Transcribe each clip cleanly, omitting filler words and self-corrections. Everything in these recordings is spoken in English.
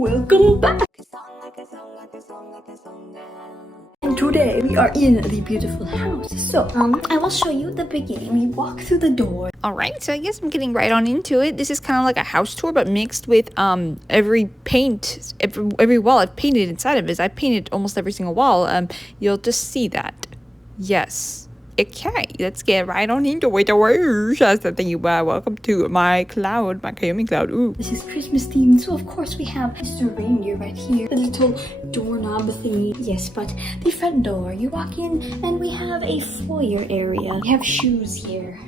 Welcome back! And today we are in the beautiful house. So, I will show you the beginning. We walk through the door. Alright, so I guess I'm getting right on into it. This is kind of like a house tour, but mixed with every wall I've painted inside of it. I painted almost every single wall. You'll just see that. Yes. Okay, let's get right on into it. Welcome to my cloud, my Kaomi cloud. Ooh. This is Christmas themed, so of course we have Mr. Reindeer right here. The little doorknob thingy. Yes, but the front door. You walk in and we have a foyer area. We have shoes here.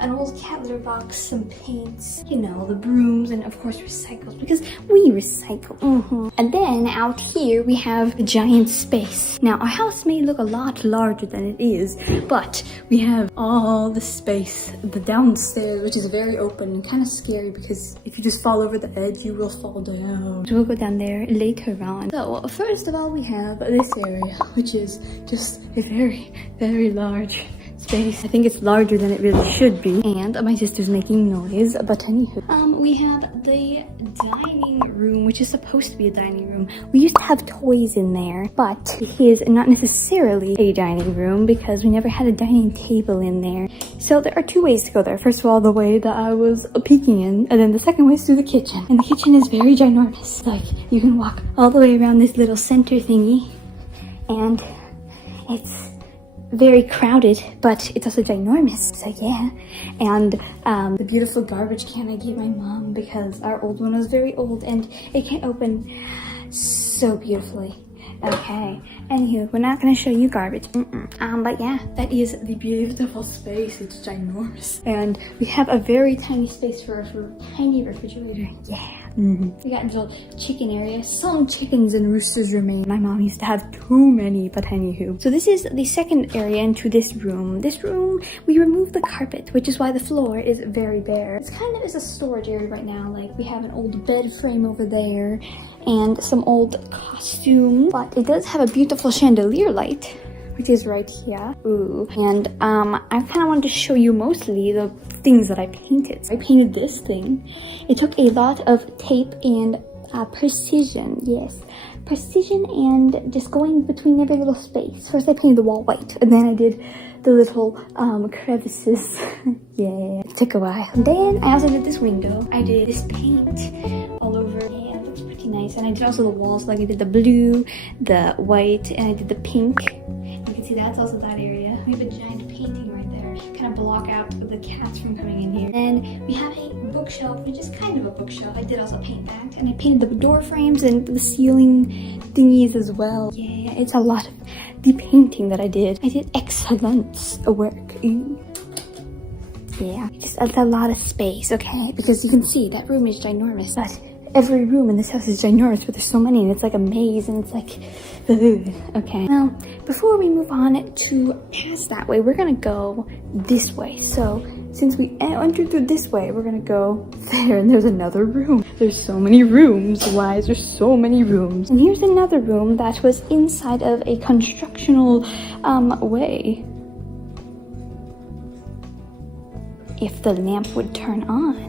An old cat litter box, some paints, you know, the brooms, and of course recycles, because we recycle. And then out here we have a giant space. Now our house may look a lot larger than it is, but we have all the space. The downstairs, which is very open and kind of scary, because if you just fall over the edge, you will fall down. So we'll go down there later on. So first of all, we have this area, which is just a very, very large space. I think it's larger than it really should be. And my sister's making noise, but anywho. We have the dining room, which is supposed to be a dining room. We used to have toys in there, but it is not necessarily a dining room because we never had a dining table in there. So there are two ways to go there. First of all, the way that I was peeking in, and then the second way is through the kitchen. And the kitchen is very ginormous. Like, you can walk all the way around this little center thingy, and it's very crowded, but it's also ginormous, so yeah. And the beautiful garbage can I gave my mom because our old one was very old and it can't open so beautifully. Okay, anywho, we're not gonna show you garbage, but yeah, that is the beautiful space. It's ginormous, and we have a very tiny space for a tiny refrigerator. Yeah. We got a little chicken area. Some chickens and roosters remain. My mom used to have too many, but anywho. So this is the second area into this room. This room, we removed the carpet, which is why the floor is very bare. It's kind of is a storage area right now. Like, we have an old bed frame over there and some old costume, but it does have a beautiful chandelier light, which is right here. Ooh. And I kind of wanted to show you mostly the things that I painted. I painted this thing. It took a lot of tape and precision. Yes, precision and just going between every little space. First I painted the wall white, and then I did the little crevices. Yeah, it took a while. And then I also did this window. I did this paint all over. Yeah, it looks pretty nice. And I did also the walls. Like, I did the blue, the white, and I did the pink. You can see that's also that area. We have a giant painting right there, kind of block out the cats from coming in here. And we have a bookshelf, which is kind of a bookshelf. I did also paint that, and I painted the door frames and the ceiling thingies as well. Yeah, it's a lot of the painting that I did. I did excellent work. Ooh. Yeah, just a lot of space, okay? Because you can see that room is ginormous, but every room in this house is ginormous, but there's so many, and it's like a maze, and it's like, okay. Well, before we move on to past that way, we're gonna go this way. So since we entered through this way, we're gonna go there, and there's another room. There's so many rooms. Why is there so many rooms? And here's another room that was inside of a constructional way. If the lamp would turn on.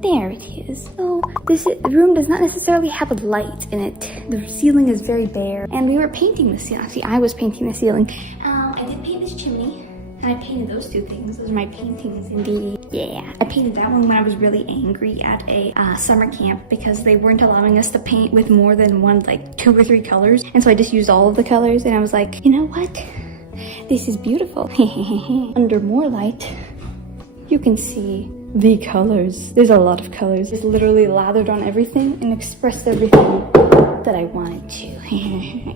There it is. So this room does not necessarily have a light in it. The ceiling is very bare, and we were painting the ceiling. Actually, I was painting the ceiling. I did paint this chimney, and I painted those two things. Those are my paintings indeed. Yeah, I painted that one when I was really angry at a summer camp because they weren't allowing us to paint with more than one, like 2 or 3 colors. And so I just used all of the colors, and I was like, you know what? This is beautiful. Under more light, you can see the colors. There's a lot of colors. Just literally lathered on everything and expressed everything that I wanted to.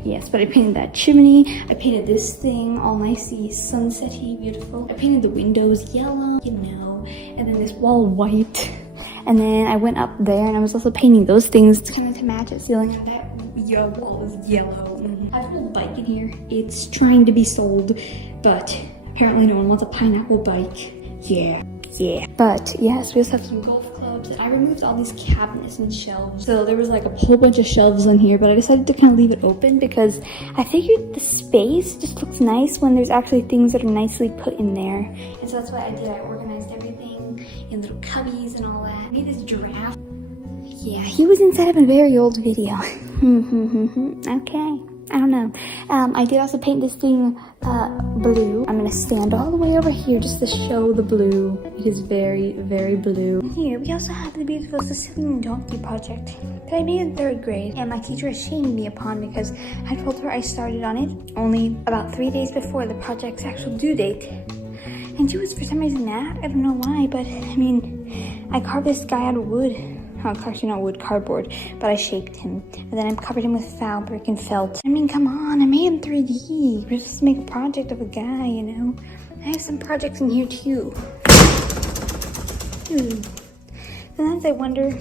Yes, but I painted that chimney. I painted this thing all nicey, sunsetty, beautiful. I painted the windows yellow, you know, and then this wall white. And then I went up there and I was also painting those things kind of to match the ceiling. And that wall is yellow. I have a little bike in here. It's trying to be sold, but apparently no one wants a pineapple bike. Yeah. But yes, we also have some golf clubs. I removed all these cabinets and shelves. So there was like a whole bunch of shelves in here, but I decided to kind of leave it open because I figured the space just looks nice when there's actually things that are nicely put in there. And so that's what I did. I organized everything in little cubbies and all that. I made this giraffe. Yeah, he was inside of a very old video. Okay. I don't know. I did also paint this thing blue. I'm gonna stand all the way over here just to show the blue. It is very, very blue. And here we also have the beautiful Sicilian donkey project that I made in 3rd grade. And my teacher shamed me upon because I told her I started on it only about 3 days before the project's actual due date. And she was for some reason mad. I don't know why, but I mean, I carved this guy out of wood. Oh, actually not wood, cardboard, but I shaped him. And then I covered him with fabric and felt. I mean, come on, I made him 3D. We're just make a project of a guy, you know? I have some projects in here too. Sometimes I wonder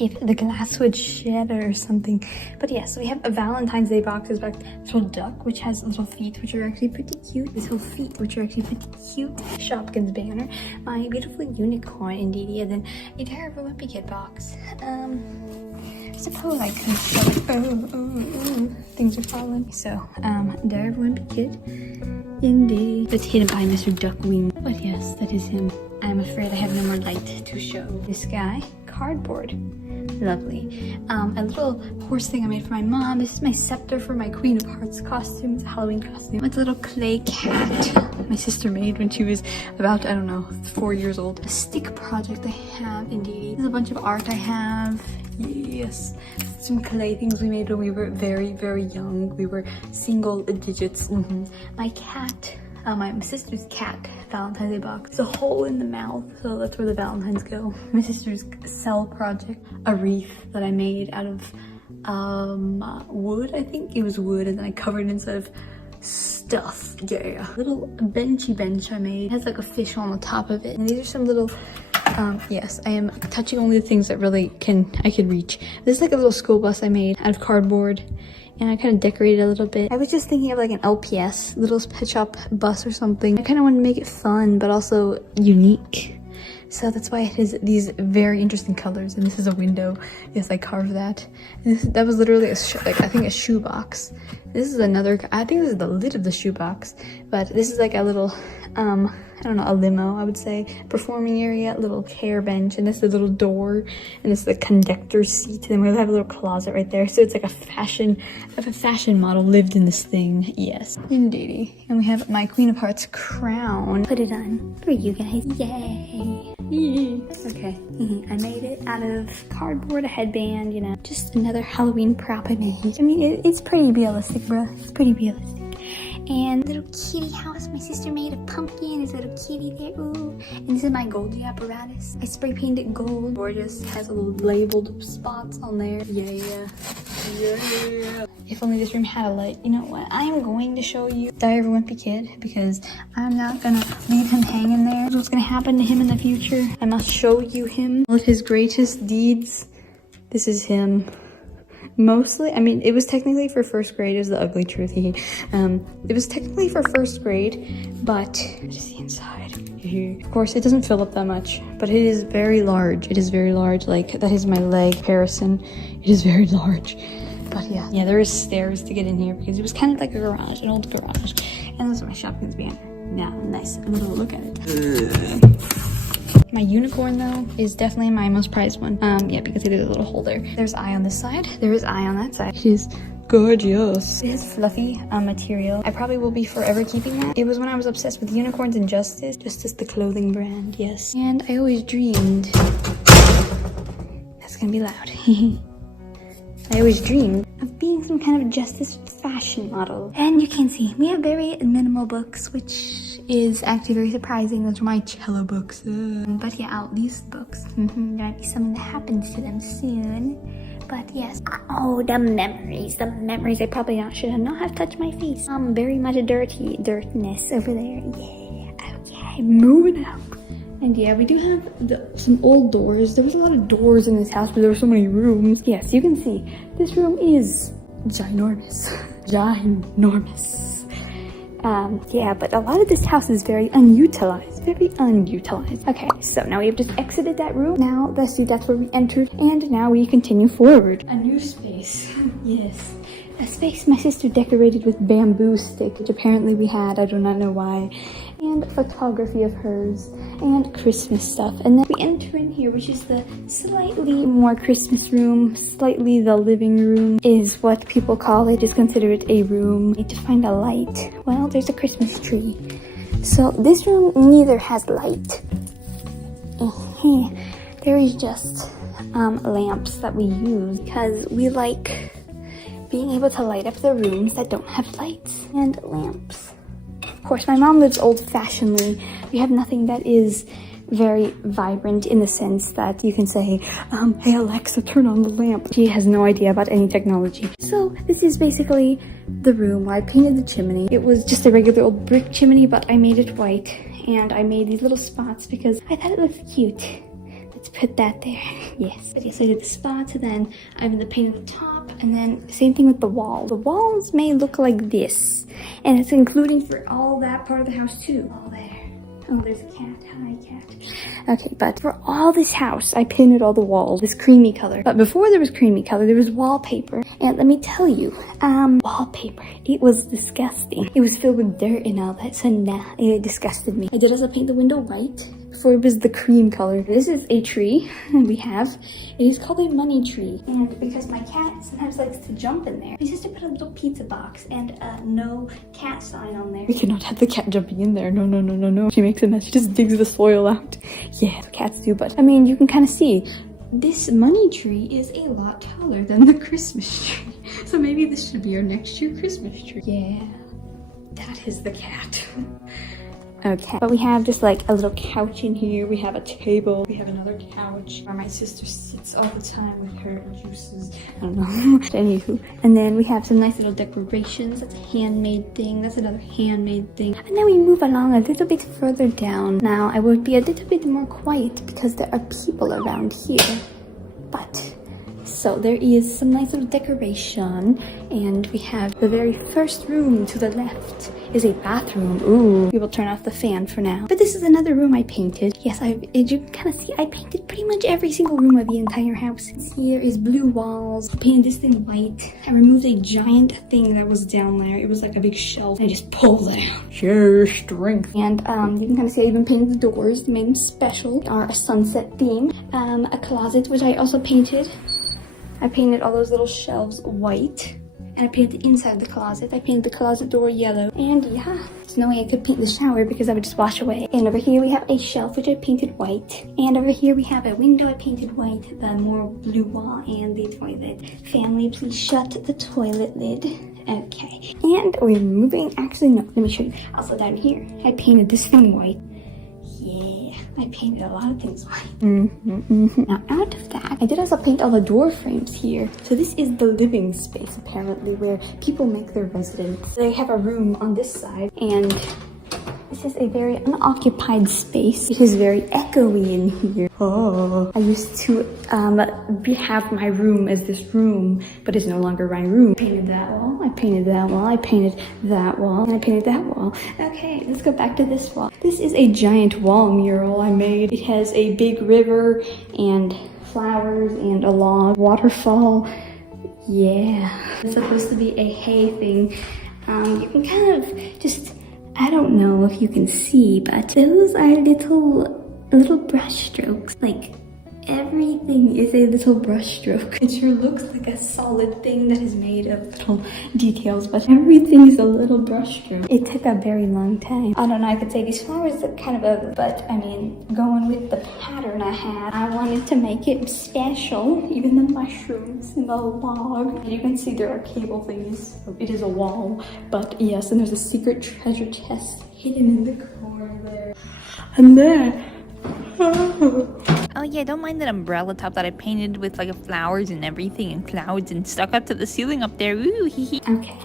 if the glass would shatter or something. But yeah, so we have a Valentine's Day box. There's like this little duck, which has little feet, which are actually pretty cute. These little feet, which are actually pretty cute. Shopkins banner. My beautiful unicorn, indeed. And then a Diary of a Wimpy Kid box. I suppose I could show it. Things are falling. So, Diary of a Wimpy Kid. Indeed. It's hidden behind Mr. Duckwing. But yes, that is him. I'm afraid I have no more light to show. This guy, cardboard. Lovely. A little horse thing I made for my mom. This is my scepter for my Queen of Hearts costume. It's a Halloween costume. It's a little clay cat my sister made when she was about, I don't know, 4 years old. A stick project I have, indeed. There's a bunch of art I have. Yes. Some clay things we made when we were very, very young. We were single digits. My cat. My sister's cat Valentine's Day box. It's a hole in the mouth, so that's where the Valentines go. My sister's cell project, a wreath that I made out of wood. I think it was wood, and then I covered it instead of stuff. Yeah, little benchy bench I made. It has like a fish on the top of it, and these are some little. Yes, I am touching only the things that really I can reach. This is like a little school bus I made out of cardboard. And I kind of decorated a little bit. I was just thinking of like an LPS, little pet shop bus or something. I kind of wanted to make it fun, but also unique. So that's why it has these very interesting colors. And this is a window. Yes, I carved that. And that was literally I think a shoebox. This is another, I think this is the lid of the shoebox. But this is like a little, I don't know, a limo, I would say. Performing area, little chair bench, and this is a little door, and this is the conductor's seat. And then we have a little closet right there. So it's like a fashion model lived in this thing. Yes, indeedy. And we have my Queen of Hearts crown. Put it on for you guys. Yay. Okay. I made it out of cardboard, a headband, you know. Just another Halloween prop I made. I mean, it's pretty realistic, bro. It's pretty realistic. And little kitty house my sister made, a pumpkin, there's a little kitty there, ooh. And this is my Goldie apparatus. I spray painted it gold. Gorgeous, has a little labeled spots on there. Yeah. If only this room had a light. You know what, I am going to show you Diary of a Wimpy Kid because I'm not gonna leave him hanging there. What's gonna happen to him in the future? I must show you him. All of his greatest deeds. This is him. Mostly, I mean, it was technically for 1st grade. It was the ugly truth. It was technically for 1st grade, but what is the inside? Of course, it doesn't fill up that much, but it is very large. It is very large. Like, that is my leg comparison. It is very large. But yeah, there is stairs to get in here because it was kind of like a garage, an old garage. And those are my Shopkins banner. Now, nice little look at it. My unicorn, though, is definitely my most prized one. Yeah, because it is a little hole there. There's eye on this side. There is eye on that side. She's gorgeous. It is fluffy material. I probably will be forever keeping that. It was when I was obsessed with unicorns and Justice. Justice, the clothing brand, yes. And I always dreamed... That's gonna be loud. I always dreamed of being some kind of Justice fashion model. And you can see, we have very minimal books, which is actually very surprising. Those are my cello books. But yeah, these books, there might be something that happens to them soon. But yes. Oh, the memories. I probably should not have touched my face. Very much dirtiness over there. Yeah, okay, moving up. And yeah, we do have some old doors. There was a lot of doors in this house, but there were so many rooms. Yes, you can see, this room is ginormous. Ginormous. Yeah, but a lot of this house is very unutilized. very unutilized. Okay, so now we have just exited that room. Now let's see, that's where we entered, and now we continue forward. A new space. Yes. A space my sister decorated with bamboo sticks, which apparently we had, I do not know why, and photography of hers, and Christmas stuff. And then we enter in here, which is the slightly more Christmas room, slightly the living room is what people call it, just consider it a room. Need to find a light. Well, there's a Christmas tree. So this room neither has light. There is just lamps that we use because we like being able to light up the rooms that don't have lights and lamps. Of course, my mom lives old-fashionedly. We have nothing that is very vibrant in the sense that you can say, hey Alexa, turn on the lamp. She has no idea about any technology. So this is basically the room where I painted the chimney. It was just a regular old brick chimney, but I made it white, and I made these little spots because I thought it looked cute. Let's put that there. Yes. But yes, I did the spots, and then I'm going to paint at the top, and then same thing with the wall. The walls may look like this, and it's including for all that part of the house too. All there. Oh, there's a cat. Hi, cat. Okay, but for all this house, I painted all the walls this creamy color. But before there was creamy color, there was wallpaper. And let me tell you, wallpaper, it was disgusting. It was filled with dirt and all that, so nah, it disgusted me. I did also paint the window white before it was the cream color. This is a tree we have. It is called a money tree. And because my cat sometimes likes to jump in there, we just to put a little pizza box and a no cat sign on there. We cannot have the cat jumping in there. No, no, no, no, no. She makes a mess. She just digs the soil out. Yeah, cats do, but I mean, you can kind of see this money tree is a lot taller than the Christmas tree. So maybe this should be our next year Christmas tree. Yeah, that is the cat. Okay, but we have just like a little couch in here. We have a table. We have another couch where my sister sits all the time with her juices. I don't know. Anywho. And then we have some nice little decorations. That's a handmade thing. That's another handmade thing. And then we move along a little bit further down. Now, I would be a little bit more quiet because there are people around here. But so there is some nice little decoration, and we have the very first room to the left is a bathroom. Ooh, we will turn off the fan for now. But this is another room I painted. Yes, as you can kind of see, I painted pretty much every single room of the entire house. Here is blue walls. I painted this thing white. I removed a giant thing that was down there. It was like a big shelf. I just pulled it out. Sheer strength. And you can kind of see I even painted the doors, made them special. Are a sunset theme. A closet, which I also painted. I painted all those little shelves white, and I painted the inside of the closet. I painted the closet door yellow, and yeah, there's no way I could paint the shower because I would just wash away. And over here we have a shelf which I painted white, and over here we have a window I painted white, the more blue wall, and the toilet. Family, please shut the toilet lid. Okay, and we're moving. Actually, no, let me show you. Also down here, I painted this thing white. Yeah, I painted a lot of things white. Now out of that, I did also paint all the door frames here. So this is the living space apparently where people make their residence. They have a room on this side, and this is a very unoccupied space. It is very echoey in here. Oh, I used to have my room as this room, but it's no longer my room. I painted that wall, I painted that wall, I painted that wall, and I painted that wall. Okay, let's go back to this wall. This is a giant wall mural I made. It has a big river and flowers and a long waterfall. Yeah, it's supposed to be a hay thing. You can kind of just, I don't know if you can see, but those are little brush strokes. Like, everything is a little brush stroke. It sure looks like a solid thing that is made of little details, but everything is a little brush stroke. It took a very long time. I don't know, I could say these flowers look kind of ugly, but I mean, going with the pattern I had, I wanted to make it special. Even the mushrooms in the log. You can see there are cable things. It is a wall, but yes, and there's a secret treasure chest hidden in the corner there. And then, Oh yeah, don't mind that umbrella top that I painted with like flowers and everything and clouds and stuck up to the ceiling up there. Ooh, hee hee. Okay.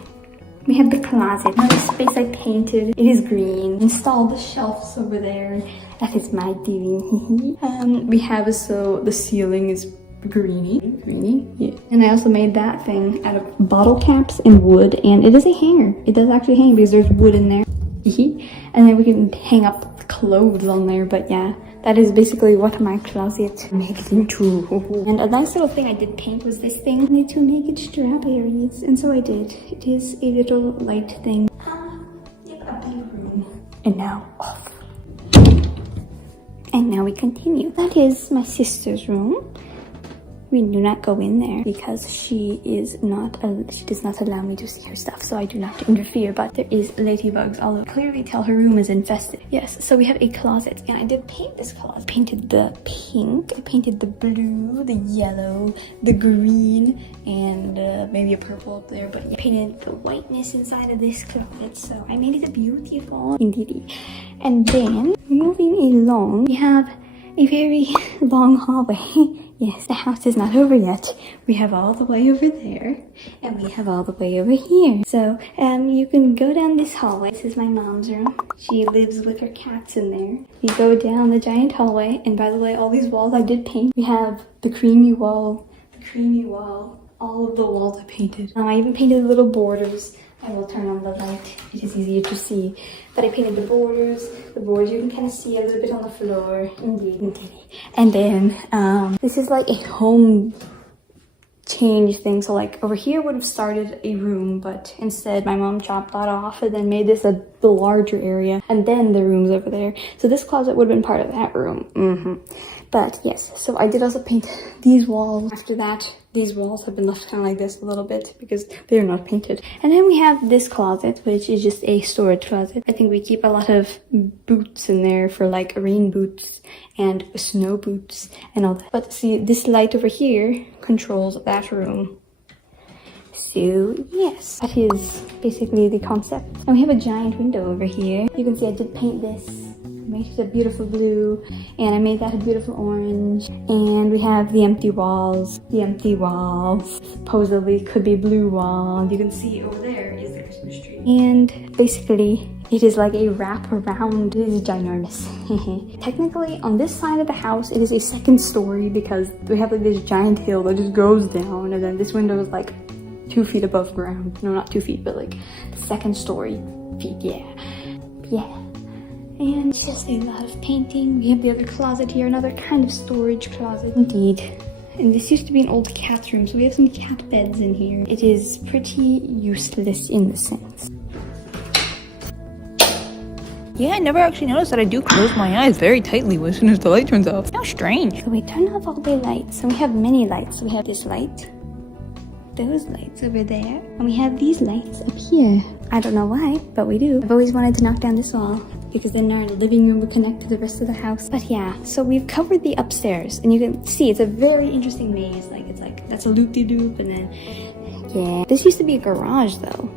We have the closet. Another space I painted. It is green. Installed the shelves over there. That is my doing. We have so the ceiling is greeny, yeah. And I also made that thing out of bottle caps and wood, and it is a hanger. It does actually hang because there's wood in there. And then we can hang up clothes on there, but yeah, that is basically what my closet made it into. And a nice little thing I did paint was this thing. I need to make it strawberries, and so I did. It is a little light thing. Yep, a blue room. And now off. And now we continue. That is my sister's room. We do not go in there because she does not allow me to see her stuff, so I do not interfere. But there is ladybugs all over. Clearly tell her room is infested. Yes, so we have a closet, and I did paint this closet. Painted the pink, I painted the blue, the yellow, the green, and maybe a purple up there. But I painted the whiteness inside of this closet, so I made it beautiful indeed. And then moving along, we have a very long hallway. Yes, the house is not over yet. We have all the way over there, and we have all the way over here. So, you can go down this hallway. This is my mom's room. She lives with her cats in there. You go down the giant hallway, and by the way, all these walls I did paint. We have the creamy wall, all of the walls I painted. I even painted little borders. I will turn on the light. It is easier to see. But I painted the borders. The borders you can kind of see a little bit on the floor. Indeed. And then this is like a home change thing. So like over here would have started a room, but instead my mom chopped that off and then made this the larger area. And then the room's over there. So this closet would have been part of that room. But yes, so I did also paint these walls. After that, these walls have been left kind of like this a little bit because they're not painted. And then we have this closet, which is just a storage closet. I think we keep a lot of boots in there for like rain boots and snow boots and all that. But see, this light over here controls that room. So yes, that is basically the concept. And we have a giant window over here. You can see I did paint this. Made it a beautiful blue, and I made that a beautiful orange. And we have the empty walls. Supposedly could be blue walls. You can see over there is the Christmas tree. And basically, it is like a wrap around. It is ginormous. Technically, on this side of the house, it is a second story because we have like this giant hill that just goes down, and then this window is like 2 feet above ground. No, not 2 feet, but like the second story feet. Yeah. And just a lot of painting. We have the other closet here, another kind of storage closet. Indeed. And this used to be an old cat room, so we have some cat beds in here. It is pretty useless in the sense. Yeah, I never actually noticed that I do close my eyes very tightly as soon as the light turns off. How strange. So we turn off all the lights. So we have many lights. So we have this light, those lights over there, and we have these lights up here. I don't know why, but we do. I've always wanted to knock down this wall because then our living room would connect to the rest of the house. But yeah, so we've covered the upstairs, and you can see it's a very interesting maze. It's like that's a loop-de-loop, and then yeah. This used to be a garage though,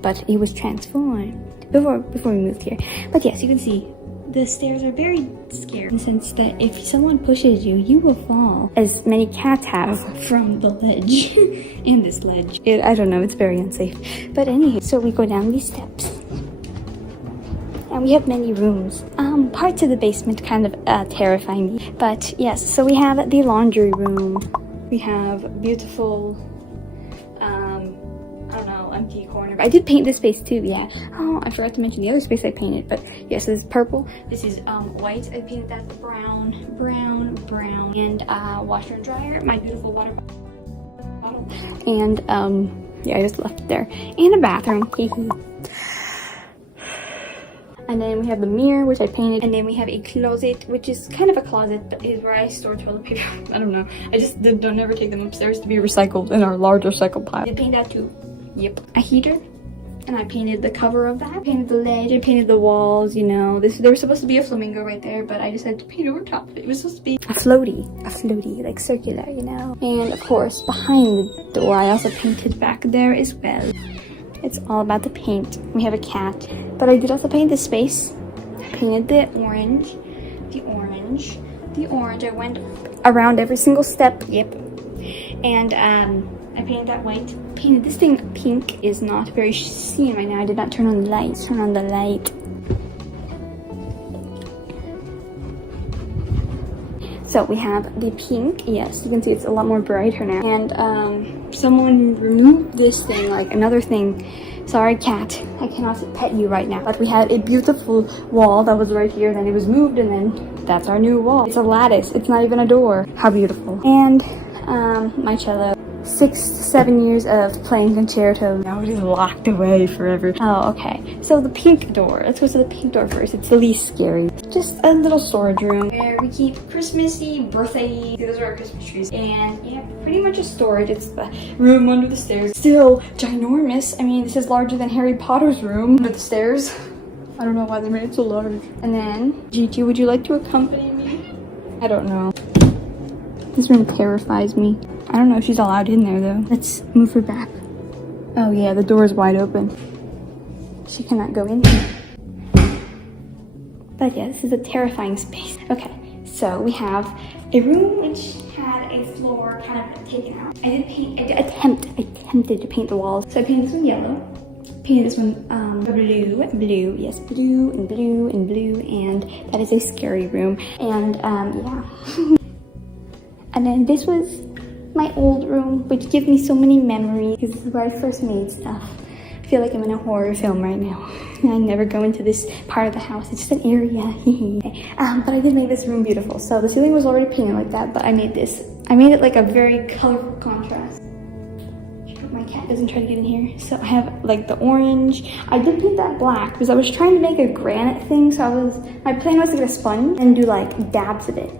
but it was transformed before we moved here. But yes, you can see the stairs are very scary in the sense that if someone pushes you, you will fall, as many cats have from the ledge and this ledge. I don't know, it's very unsafe. But anyway, so we go down these steps. And we have many rooms. Parts of the basement kind of terrify me. But yes, so we have the laundry room. We have beautiful, I don't know, empty corner. I did paint this space too, yeah. Oh, I forgot to mention the other space I painted. But yes, this is purple. This is white. I painted that brown. And washer and dryer. My beautiful water bottle. And yeah, I just left it there. And a bathroom. And then we have the mirror, which I painted. And then we have a closet, which is kind of a closet, but is where I store toilet paper. I don't know. I just don't never take them upstairs to be recycled in our large recycle pile. I painted that too. Yep. A heater. And I painted the cover of that. I painted the ledge. I painted the walls, you know. There was supposed to be a flamingo right there, but I decided to paint over top. It was supposed to be a floaty, like circular, you know. And of course, behind the door, I also painted back there as well. It's all about the paint. We have a cat. But I did also paint the space. I painted the orange. I went around every single step. Yep. And I painted that white. Painted this thing pink. Is not very seen right now. I did not turn on the lights. Turn on the light. So we have the pink. Yes, you can see it's a lot more brighter now. And someone removed this thing, like another thing Sorry, cat. I cannot pet you right now. But we had a beautiful wall that was right here. Then it was moved, and then that's our new wall. It's a lattice. It's not even a door. How beautiful. And my cello. 6 to 7 years of playing concerto. Now it is locked away forever. Oh, okay. So the pink door. Let's go to the pink door first. It's the least scary. Just a little storage room where we keep Christmassy, birthday. Those are our Christmas trees. And yeah, pretty much a storage. It's the room under the stairs. Still ginormous. I mean, this is larger than Harry Potter's room under the stairs. I don't know why they made it so large. And then, Gigi, would you like to accompany me? I don't know. This room terrifies me. I don't know if she's allowed in there though. Let's move her back. Oh yeah, the door is wide open. She cannot go in here. But yeah, this is a terrifying space. Okay, so we have a room which had a floor kind of taken out. I attempted to paint the walls. So I painted this one yellow. Painted this one blue, yes, blue and blue and blue, and that is a scary room. And yeah. And then this was my old room, which gives me so many memories because this is where I first made stuff. I feel like I'm in a horror film right now. I never go into this part of the house. It's just an area. Okay. But I did make this room beautiful. So the ceiling was already painted like that, but I made this. I made it like a very colorful contrast. I hope my cat doesn't try to get in here. So I have like the orange. I did paint that black because I was trying to make a granite thing. So my plan was to get a sponge and do like dabs of it.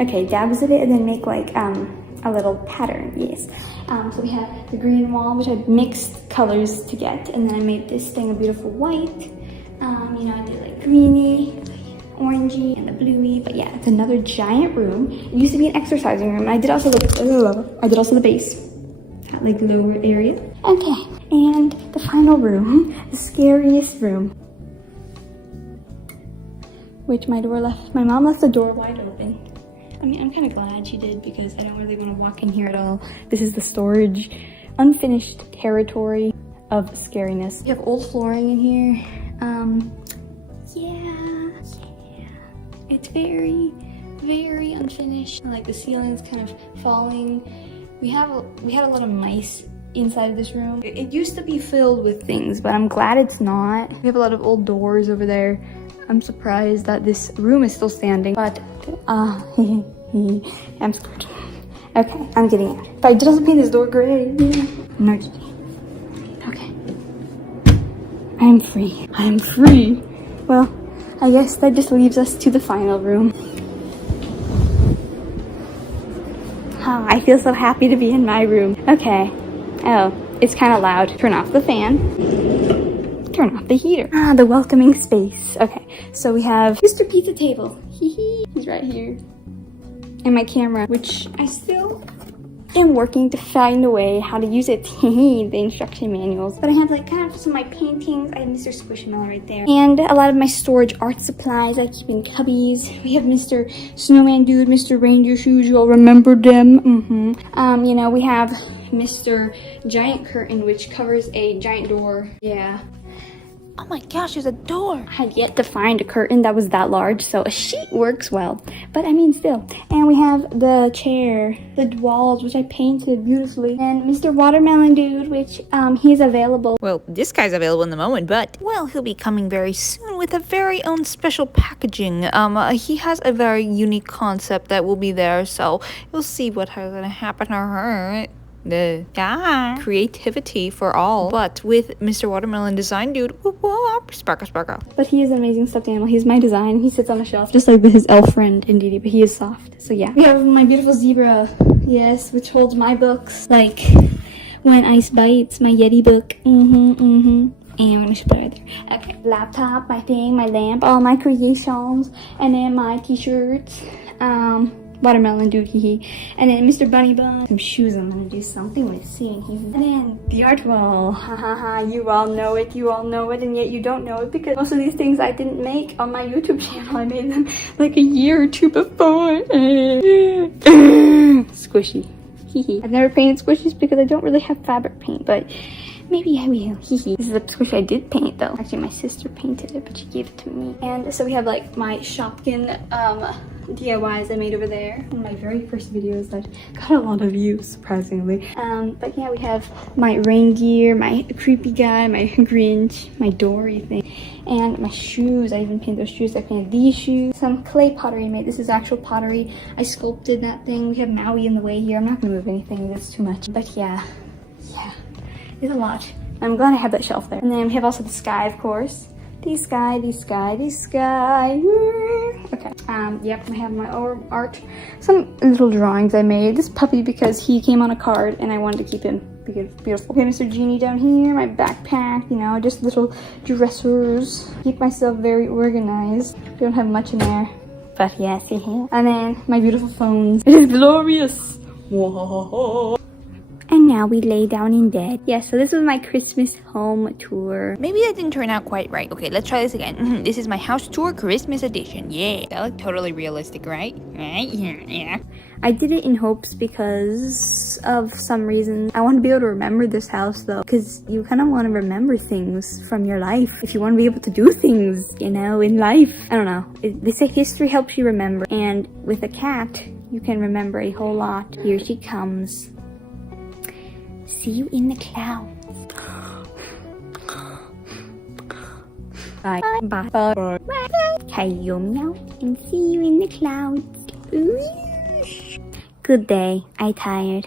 Okay, dabs of it and then make like a little pattern, yes. So we have the green wall, which I mixed colors to get, and then I made this thing a beautiful white. You know, I did like greeny, orangey, and the bluey, but yeah, it's another giant room. It used to be an exercising room. I did also the base, that like lower area. Okay, and the final room, the scariest room. Which my mom left the door wide open. I mean, I'm kind of glad she did because I don't really want to walk in here at all. This is the storage, unfinished territory of scariness. We have old flooring in here. Yeah. It's very, very unfinished. Like the ceiling's kind of falling. We had a lot of mice inside of this room. It used to be filled with things, but I'm glad it's not. We have a lot of old doors over there. I'm surprised that this room is still standing, but I'm scared. Okay, I'm getting out. But I did also paint this door gray. No, okay. I'm free. I'm free. Well, I guess that just leaves us to the final room. Oh, I feel so happy to be in my room. Okay. Oh, it's kind of loud. Turn off the fan. Turn off the heater. Ah, the welcoming space. Okay, so we have Mr. Pizza Table. He's right here. And my camera, which I still am working to find a way how to use it. The instruction manuals. But I have like kind of some of my paintings. I have Mr. Squishmallow right there. And a lot of my storage art supplies I keep in cubbies. We have Mr. Snowman Dude, Mr. Reindeer Shoes. You all remember them. You know, we have Mr. Giant Curtain, which covers a giant door. Yeah. Oh my gosh, there's a door. I had yet to find a curtain that was that large, so a sheet works well. But I mean, still. And we have the chair, the walls, which I painted beautifully. And Mr. Watermelon Dude, which he's available. Well, this guy's available in the moment, but, well, he'll be coming very soon with a very own special packaging. He has a very unique concept that will be there, so you'll see what's gonna happen to her. The creativity for all, but with Mr. Watermelon Design Dude, sparkle. But he is an amazing stuffed animal. He's my design. He sits on a shelf just like with his elf friend Indeedy, but he is soft. So yeah, we have my beautiful zebra, yes, which holds my books like When Ice Bites, my Yeti book. And I'm gonna put it right there. Okay, laptop, my thing, my lamp, all my creations, and then my t-shirts. Watermelon Dude, and then Mr. Bunny Bun. Some shoes I'm gonna do something with seeing here. And then the art wall. You all know it, and yet you don't know it because most of these things I didn't make on my YouTube channel. I made them like a year or two before. Squishy. I've never painted squishies because I don't really have fabric paint, but Maybe I will. This is a squishy I did paint though. Actually, my sister painted it, but she gave it to me. And so we have like my Shopkin DIYs I made over there. One of my very first videos that got a lot of views, surprisingly. But yeah, we have my reindeer, my creepy guy, my Grinch, my Dory thing, and my shoes. I even painted those shoes. I painted these shoes. Some clay pottery I made. This is actual pottery. I sculpted that thing. We have Maui in the way here. I'm not gonna move anything. That's too much. But yeah, it's a lot. I'm glad I have that shelf there. And then we have also the sky, of course. The sky. Okay. Yep, I have my own art. Some little drawings I made. This puppy because he came on a card and I wanted to keep him because beautiful. Okay, Mr. Genie down here, my backpack, you know, just little dressers. Keep myself very organized. Don't have much in there. But yeah, see here. And then my beautiful phones. It is glorious. Whoa. And now we lay down in bed. Yeah, so this is my Christmas home tour. Maybe that didn't turn out quite right. Okay, let's try this again. This is my house tour Christmas edition. Yeah, that looked totally realistic, right? Right? Yeah. I did it in hopes because of some reason. I want to be able to remember this house though, because you kind of want to remember things from your life. If you want to be able to do things, you know, in life. I don't know. They say history helps you remember. And with a cat, you can remember a whole lot. Here she comes. See you in the clouds. Bye. Bye. Bye. Bye. Kaomi, and see you in the clouds. Good day. I tired.